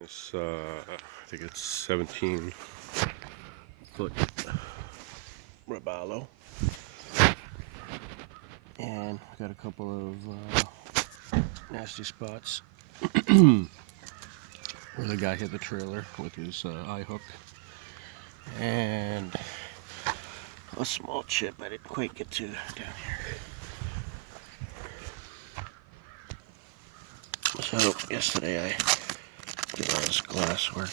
This, I think it's 17-foot rabalo, and got a couple of nasty spots where the guy hit the trailer with his eye hook, and a small chip I didn't quite get to down here. So yesterday I did all this glass work.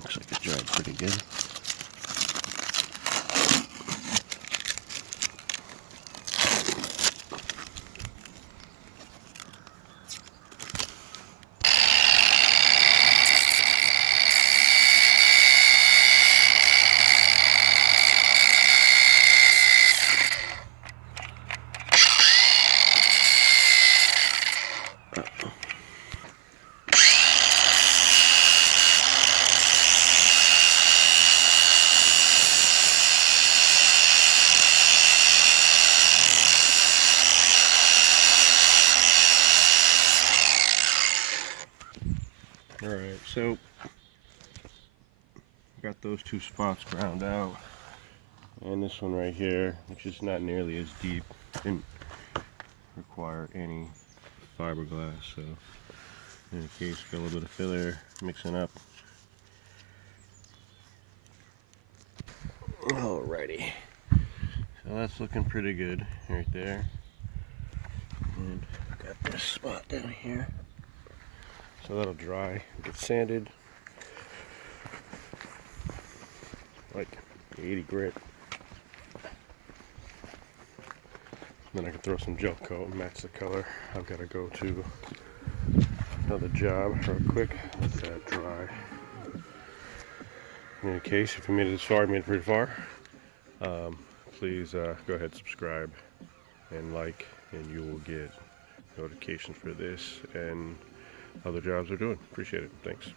Looks like it dried pretty good. Alright, so got those two spots ground out, and this one right here, which is not nearly as deep, didn't require any fiberglass, so in case got a little bit of filler mixing up. Alrighty, so that's looking pretty good right there, and got this spot down here, so that'll dry, get sanded, like 80 grit. Then I can throw some gel coat and match the color. I've got to go to another job real quick. Let that dry. In any case, if you made it this far, you made it pretty far, please go ahead and subscribe and like, and you will get notifications for this and other jobs we're doing. Appreciate it. Thanks.